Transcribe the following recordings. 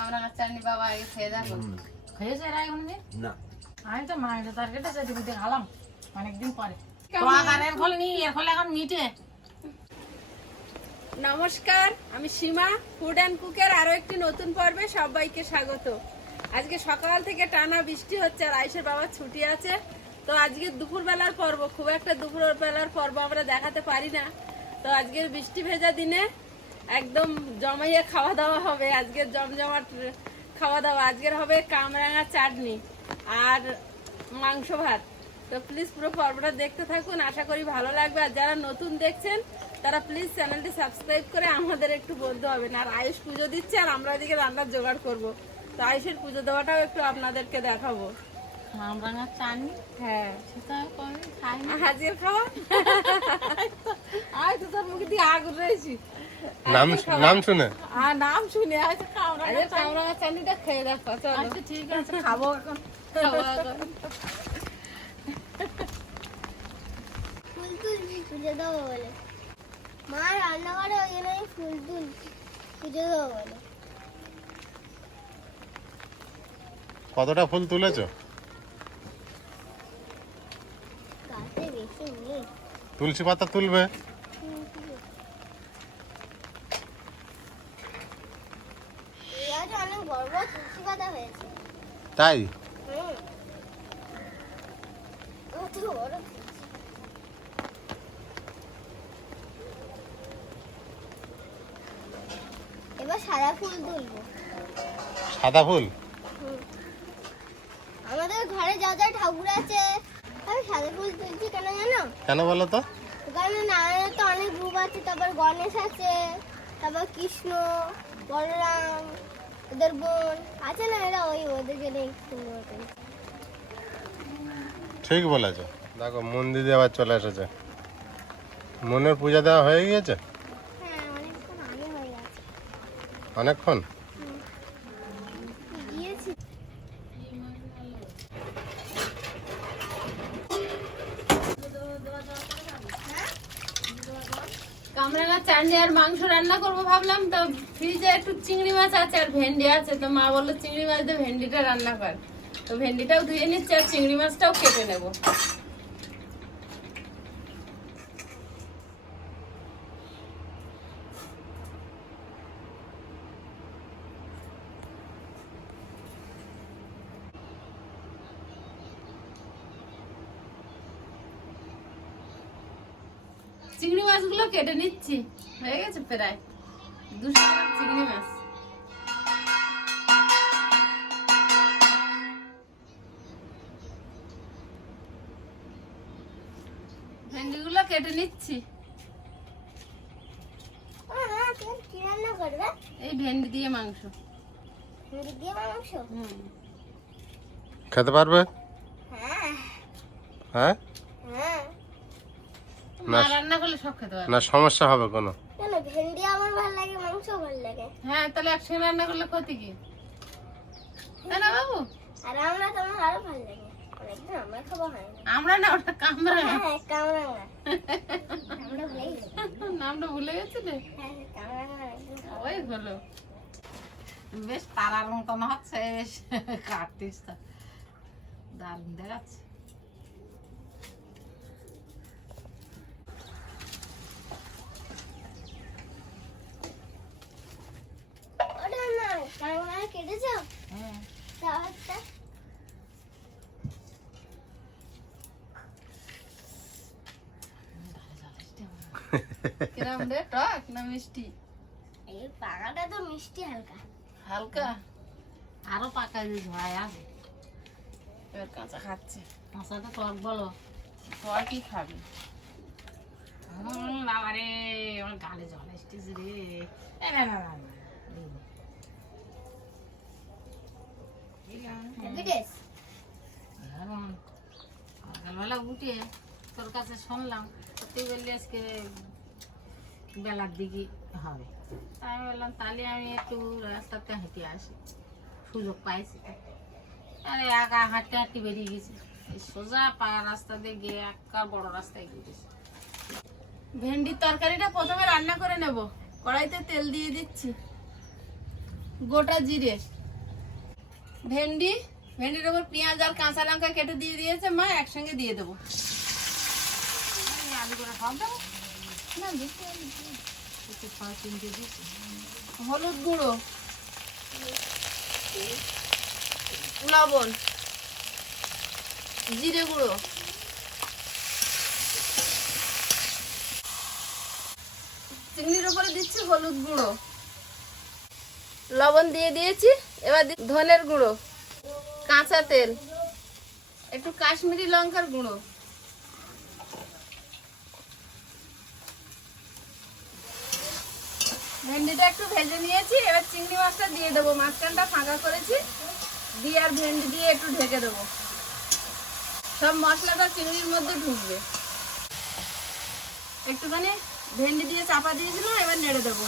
কামরাঙার চাটনি বাবা আগে খেয়ে দেখো খেয়েছে এরা না আমি তো মায়ের বুঝে খালাম অনেকদিন পরে এর ফল নিই এর ফল এখন মিটে নমস্কার আমি সীমা ফুড অ্যান্ড কুকের আরও একটি নতুন পর্বে সবাইকে স্বাগত। আজকে সকাল থেকে টানা বৃষ্টি হচ্ছে আর আয়ুষের বাবার ছুটি আছে। তো আজকে দুপুরবেলার পর্ব খুব একটা দুপুরবেলার পর্ব আমরা দেখাতে পারি না। তো আজকের বৃষ্টি ভেজা দিনে একদম জমাইয়া খাওয়া দাওয়া হবে আজকের জমজমাট খাওয়া দাওয়া আজকের হবে কামরাঙা চাটনি আর মাংস ভাত তো প্লিজ পুরো পর্বটা দেখতে থাকুন আশা করি ভালো লাগবে। আর যারা নতুন দেখছেন তারা প্লিজ চ্যানেলটি সাবস্ক্রাইব করে আমাদের একটু বলতে হবে না আর আয়ুষ পুজো দিচ্ছে আর আমরা এদিকে রান্নার জোগাড় করব। তো আয়ুষের পুজো দেওয়াটাও একটু আপনাদেরকে দেখাবো। কামরাঙা চাটনি? হ্যাঁ। হাজির খাওয়া আয় তো তোর মুখে দিয়ে আগুন রয়েছি। নাম নাম শুনে। আর নাম শুনে। হয়তো কামরাঙা আরে কামরাঙা চাটনিটা খেয়ে দেখো চলো। আচ্ছা ঠিক আছে খাব এখন। খাওয়া এখন। ফুল তুলছি পুজো দেবো বলে। মা রান্না করে ওই ফুল তুলছি পুজো দেবো বলে। কতটা ফুল তুলেছো? তুলসী পাতা তুলবে এই গাছে অনেক বড় বড় তুলসী পাতা হয়েছে তাই। এবার ফুল তুলবো। সাদা ফুল? আমাদের ঘরে যা যা ঠাকুর আছে আমি সাদা ফুল তুলছি কেন জানো? কেন বলো তো? কারণ নারায়ণের তো অনেক রূপ আছে তারপর গণেশ আছে তারপর কৃষ্ণ বলরাম ওদের বোন আছে না এরা ওই ওদের জন্য একটু সুন্দর করে। ঠিক বলেছ। দেখো মন্দির আবার চলে এসেছে। মনের পূজা দেওয়া হয়ে গিয়েছে? হ্যাঁ অনেকক্ষণ আগে হয়ে গেছে। অনেকক্ষণ গিয়েছি কামরাঙা চান্ডি আর মাংস রান্না করব ভাবলাম, তো ফ্রিজে একটু চিংড়ি মাছ আছে আর ভেন্ডি আছে। তো মা বলল, চিংড়ি মাছ দিয়ে ভেন্ডিটা রান্না কর। তো ভেন্ডিটাও ধুয়ে নিচ্ছি আর চিংড়ি মাছটাও কেটে নেব। চিংড়ি মাছগুলো কেটে নিচ্ছি। হয়ে গেছে প্রায়। দুশো গ্রাম চিংড়ি মাছ। ভেন্ডিগুলো কেটে নিচ্ছি। এই ভেন্ডি দিয়ে মাংস। মুরগি দিয়ে মাংস হুম। খেতে পারবে? হ্যাঁ। হ্যাঁ? না। রান্না করলে সব খেতে পারবে। না সমস্যা হবে কোনো। কেন ভেন্ডি আমার ভালো লাগে মাংস ভালো লাগে। হ্যাঁ তাহলে একসঙ্গে রান্না করলে ক্ষতি কি? তাই না বাবু? আর আমরা তোমার আরও ভালো লাগে। আমরা খাব আমরা না ওটা কামরা হ্যাঁ আমরা ভুলে গেছি। নামটা ভুলে গেছিলে? হ্যাঁ ওই হলো। বেশ তারার মতন হচ্ছে বেশ। কাটতিস তো। দারুণ দেখাচ্ছে ওটা না কামরাঙা কেটেছো হ্যাঁ তাহলে কিরম রে টক না মিষ্টি? এই পাকাটা তো মিষ্টি হালকা। হালকা? আরও পাকা যে ঝড়াই আছে এবার কাঁচা খাচ্ছে। কাঁচাটা টক বলো। কি খাবি। বাবা রে আমার গালে জল এসতেছে রে। এ না না না সকালবেলা উঠে তোর কাছে শুনলাম। তুই বললি আজকে বেলার দিকে। হবে তাই আমি বললাম তাহলে আমি একটু রাস্তাতে হেঁটে আসি। সুযোগ পাইছি। আরে একা হাঁটতে হাঁটতে বেরিয়ে গেছি। সোজা পা রাস্তা দিয়ে গিয়ে একা বড় রাস্তায় গিয়ে গেছি। ভেন্ডির তরকারিটা প্রথমে রান্না করে নেব। কড়াইতে তেল দিয়ে দিচ্ছি। গোটা জিরে। ভেন্ডি ভেন্ডির ওপর পেঁয়াজ আর কাঁচা লঙ্কা কেটে দিয়ে দিয়েছে মা একসঙ্গে দিয়ে দেবো। আলু করে সব দেবো হলুদ গুঁড়ো। লবণ। জিরে গুঁড়ো। চিংড়ির উপরে দিচ্ছি হলুদ গুঁড়ো। লবণ দিয়ে দিয়েছি, এবার ধনের গুঁড়ো, কাঁচা তেল, একটু কাশ্মীরি লঙ্কার গুঁড়ো। ভেন্ডিটা একটু ভেজে নিয়েছি, এবার চিংড়ি মাছটা দিয়ে দেবো। মাঝখানটা ফাঁকা করেছি, দিয়ে আর ভেন্ডি দিয়ে একটু ঢেকে দেবো। সব মশলাটা চিংড়ির মধ্যে ঢুকবে। একটুখানি ভেন্ডি দিয়ে চাপা দিয়েছিলাম, এবার নেড়ে দেবো।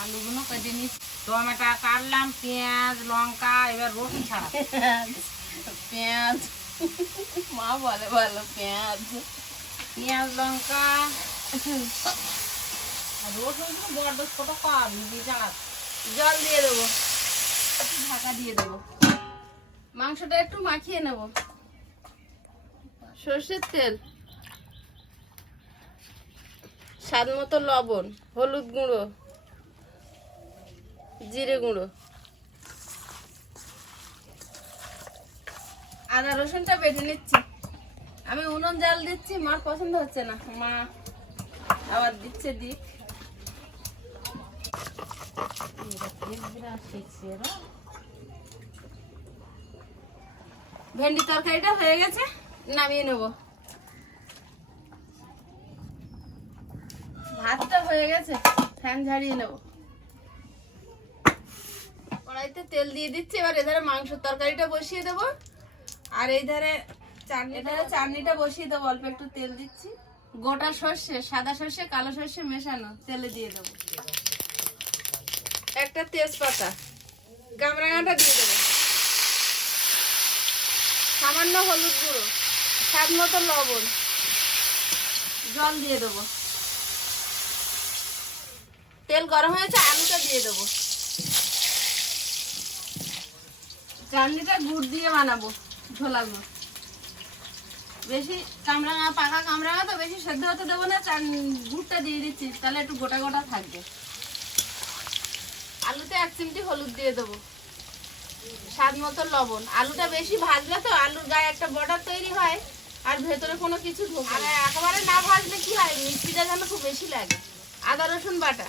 আলুগুলো কেটে নিচ্ছি। টমেটো কাটলাম, পেঁয়াজ, লঙ্কা, এবার রসুন ছাড়া। পেঁয়াজ। মা বলে ভালো, পেঁয়াজ। পেঁয়াজ লঙ্কা আর রসুনগুলো বড্ড ছোট কম ছাড়া জল দিয়ে দেবো। ঢাকা দিয়ে দেবো। মাংসটা একটু মাখিয়ে নেব। সর্ষের তেল। স্বাদ মতো লবণ হলুদ গুঁড়ো জিরে গুঁড়ো। আদা রসুনটা বেটে নিচ্ছি। আমি উনুন জাল দিচ্ছি, মার পছন্দ হচ্ছে না। মা আবার দিচ্ছে দিক। ভেন্ডি তরকারিটা হয়ে গেছে, নামিয়ে নেব। ভাতটা হয়ে গেছে, ফ্যান ঝাড়িয়ে নেব। কড়াইতে তেল দিয়ে দিচ্ছি, এবার এধারে মাংস তরকারিটা বসিয়ে দেবো। আর এই ধারে চাটনি এধারে চাটনিটা বসিয়ে দেবো অল্প একটু তেল দিচ্ছি। গোটা সর্ষে সাদা সর্ষে কালো সর্ষে মেশানো তেলে দিয়ে দেবো। একটা তেজপাতা গামরাঙাটা দিয়ে দেবো। সামান্য হলুদ গুঁড়ো স্বাদ মতো লবণ জল দিয়ে দেবো। তেল গরম হয়েছে আলুটা দিয়ে দেবো। চাটনিটা গুড় দিয়ে বানাবো ঝোলা গুড় বেশি কামরাঙা, পাকা কামরাঙা তো বেশি সেদ্ধ হতে দেবো না গুড়টা দিয়ে দিচ্ছি, তাহলে একটু গোটা গোটা থাকবে। আলুতে এক চিমটি হলুদ দিয়ে দেবো। স্বাদ মতো লবণ। আলুটা বেশি ভাজলে তো আলুর গায়ে একটা বর্ডার তৈরি হয়, আর ভেতরে কোনো কিছু ঢোকে একেবারে না ভাজলে কি হয়? মিষ্টিটা যেন খুব বেশি লাগে। আদা, রসুন বাটা।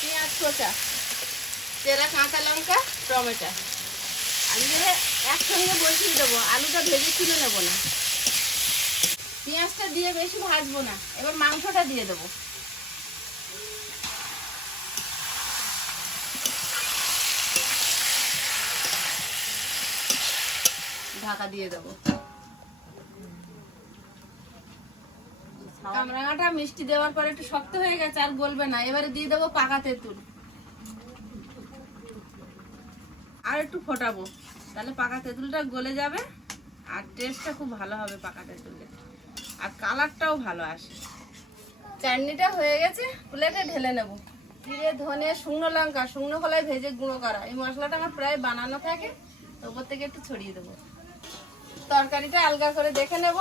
পেঁয়াজ কোচা চেরা কাঁচা লঙ্কা, টমেটো। একসঙ্গে বসিয়ে দেবো। আলুটা ভেজে তুলে নেব না। পেঁয়াজটা দিয়ে বেশি ভাজবো না। এবার মাংসটা দিয়ে দেবো। ঢাকা দিয়ে দেবো। কামরাঙাটা মিষ্টি দেওয়ার পর একটু শক্ত হয়ে গেছে, আর গলবে না। এবারে দিয়ে দেবো পাকা তেঁতুল। আর একটু ফোটাবো। তাহলে পাকা তেঁতুলটা গলে যাবে আর টেস্টটা খুব ভালো হবে পাকা তেঁতুলের। আর কালারটাও ভালো আসে। চাটনিটা হয়ে গেছে প্লেটে ঢেলে নেব। জিরে, ধনে, শুকনো লঙ্কা, শুকনো কলায় ভেজে গুঁড়ো করা। এই মশলাটা আমার প্রায় বানানো থাকে ওপর থেকে একটু ছড়িয়ে দেবো। তরকারিটা আলগা করে দেখে নেব।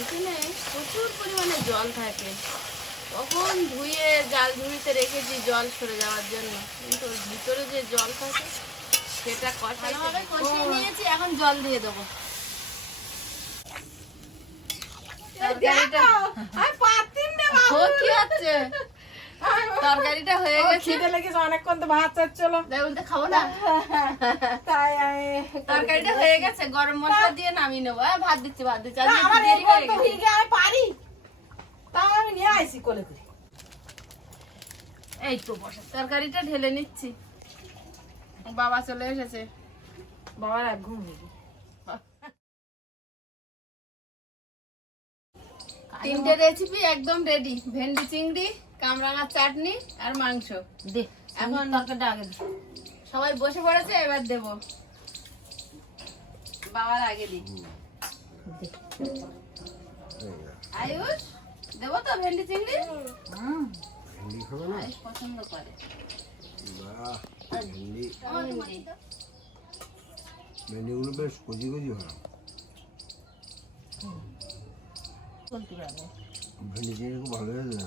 এখানে প্রচুর পরিমাণে জল থাকে। তখন ধুয়ে জাল ঝুড়িতে রেখেছি জল সরে যাওয়ার জন্য। কিন্তু ভিতরে যে জল থাকে সেটা কষিয়ে নিয়েছি এখন জল দিয়ে দেবো। তরকারিটা ও, কি হচ্ছে? তরকারিটা হয়ে গেছে। খিদে লেগেছে অনেকক্ষণ তো ভাত চাচ্ছিল বলতে খাব না? তাই তরকারিটা হয়ে গেছে গরম মশলা দিয়ে নামিয়ে নেব আহ, ভাত দিচ্ছি ভাত দিচ্ছি আমার দেরি হয়ে গেছে। আমি পারি। তাও আমি নিয়ে কোলে করে। এই তো বসে তরকারিটা ঢেলে নিচ্ছি। বাবা চলে এসেছে। বাবার এক ঘুম হয়ে তিনটে রেসিপি একদম রেডি ভেন্ডি চিংড়ি কামরাঙা চাটনি আর মাংস। দে এখন তরকারিটা আগে দে। সবাই বসে পড়েছে এবার দেব। বাবার আগে দিই। আয়ুষ দেবো তো ভেন্ডি চিংড়ি? পছন্দ করে। ভেন্ডি। ভেন্ডি। ভেন্ডিগুলো বেশ কচি কচি হয়। ভেন্ডি চিংড়ি খুব ভালো হয়েছে।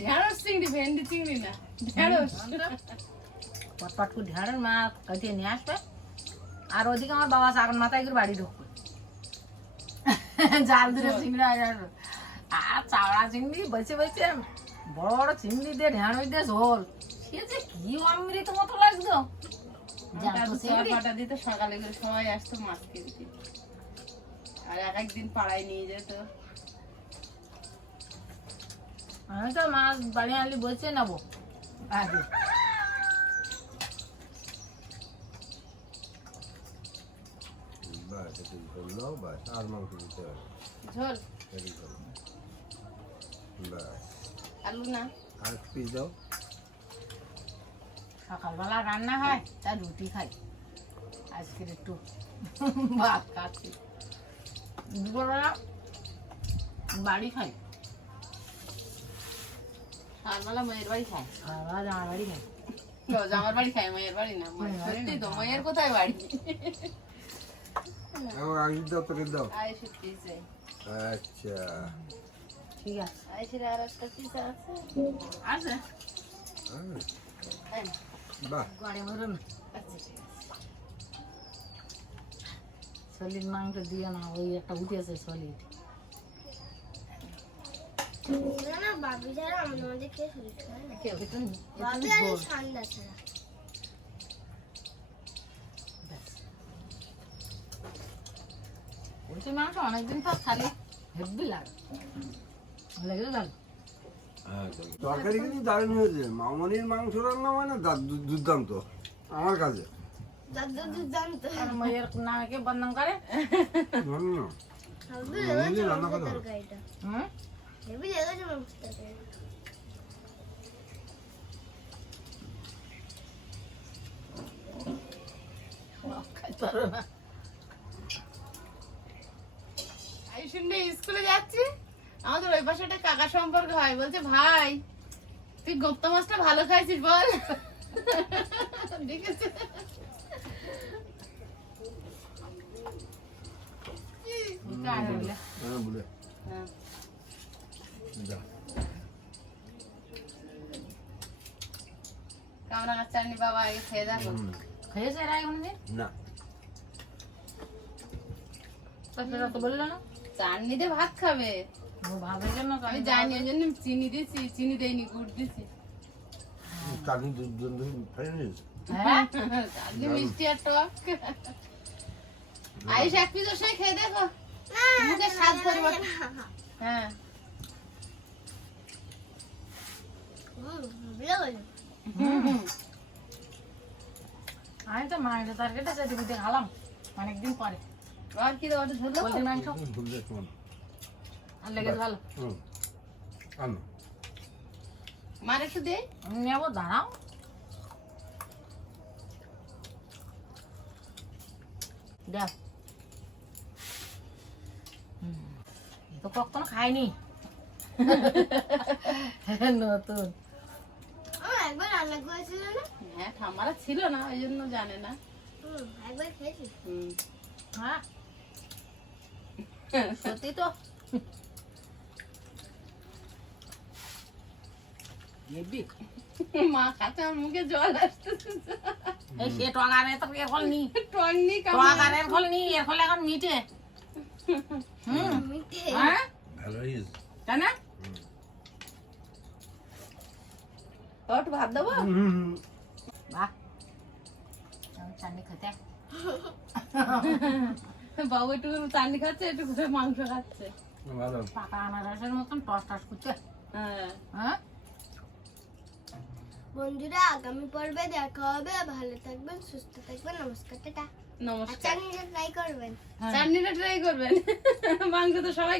ঢেঁড়স চিংড়ি ভেন্ডি চিংড়ি না ঢেঁড়স পটপট করে ঢ্যাঁড়স মা কাটিয়ে নিয়ে আসবে। আর ওদিকে আমার বাবা চাকর মাথায় করে বাড়ি ঢুকবে। জাল ধরে চিংড়ি আর আর চাওড়া চিংড়ি বেছে বেছে বড় বড় চিংড়ি দিয়ে ঢ্যাঁড়স দিয়ে ঝোল। সে যে কি অমৃত মতো লাগতো। সকালে করে সবাই আসতো মাছ কিনতে। আর এক একদিন পাড়ায় নিয়ে যেত। আমি তো মাছ বাড়ি আনলে বলছে নেব। আগে। বাস বাস আর মাংস দিতে হবে ঝোল। হেভি ঝোল বাস আলু না। আর পিস দাও। সকালবেলা রান্না হয় তা রুটি খাই। আজকের একটু ভাত খাচ্ছি। দুপুরবেলা বাড়ি খাই। সকালবেলা মায়ের বাড়ি খায় জামা বাড়ি খাই তো জামার বাড়ি খায় মায়ের বাড়ি না সত্যি তো মায়ের কোথায় বাড়ি এখন দাও তোকে দাও আচ্ছা ঠিক আছে আয়েশের আর একটা পিস আছে? বাহ ঘরে মরুন আচ্ছা সলিড মাংস দিয়ে না ওই একটা উঠে আছে সলিড না না বাবি ছাড়া আমাদের মধ্যে খেয়ে শরীর খায় না। কেউ একটু বাবি আর ঠান্ডা ছাড়া। পোলট্রি মাংস অনেকদিন পর খালি হেভি লাগে লেগে গেল। হ্যাঁ, তরকারি কিন্তু দারুণ হয়েছে। মামনির মাংস রান্না মানে দুর্দান্ত। আমার কাছে। রান্না করে হেবি লেগেছে মাংস তরকারিটা খাইতে পারো না আয়ুষের নিয়ে স্কুলে যাচ্ছি। আমাদের ওই পাশে একটা কাকা সম্পর্ক হয় বলছে ভাই তুই গোপ্তা মাছটা ভালো খাইছিস দেখেছে। হ্যাঁ বলে হ্যাঁ। দাও কামরা গাছ চাটনি বাবা আগে খেয়ে দেখো। খেয়েছে এরা কোনদিন? না। তো তো বলল না। চাটনি দিয়ে ভাত খাবে। ও ভাবে কেন আমি জানি ওই জন্য চিনি দিয়েছি চিনি দেয়নি গুড় দিয়েছি। চাটনি হ্যাঁ চাটনি মিষ্টি আর টক। আয়ুষ এক পিস সে খেয়ে দেখো। মুখে স্বাদ পরিবর্তন হ্যাঁ। হুম লেগেছে আমি তো মাংস তরকারিটা চেটে পিঠে খালাম অনেকদিন পরে। আর কি দেবো ধরলো? পোলট্রি মাংস? আর লেগেছে ভালো? হুম মার একটু দে। নেব দাঁড়াও। দেখ। তো কখনো খাইনি। নতুন। একবার রান্না করেছিল না? হ্যাঁ ঠাম্মারা ছিল না ওই জন্য জানে না। হুম একবার খেয়েছি। হুম। হ্যাঁ সত্যি তো। মা মুখে জল আসতেছে। এই সে তো নি। নি নি এখন মিটে। হুম মিঠে হ্যাঁ? ভালো হয়েছে। তাই না? একটু ভাত দেবো হুম বাহ চাটনি খেতে বাবু একটু চাটনি খাচ্ছে একটু মাংস খাচ্ছে পাকা আনারসের মতন টস টস করছে হ্যাঁ হ্যাঁ বন্ধুরা আগামী পর্বে দেখা হবে ভালো থাকবেন সুস্থ থাকবেন নমস্কার টাটা নমস্কার ট্রাই করবেন চাটনিটা ট্রাই করবেন মাংস তো সবাই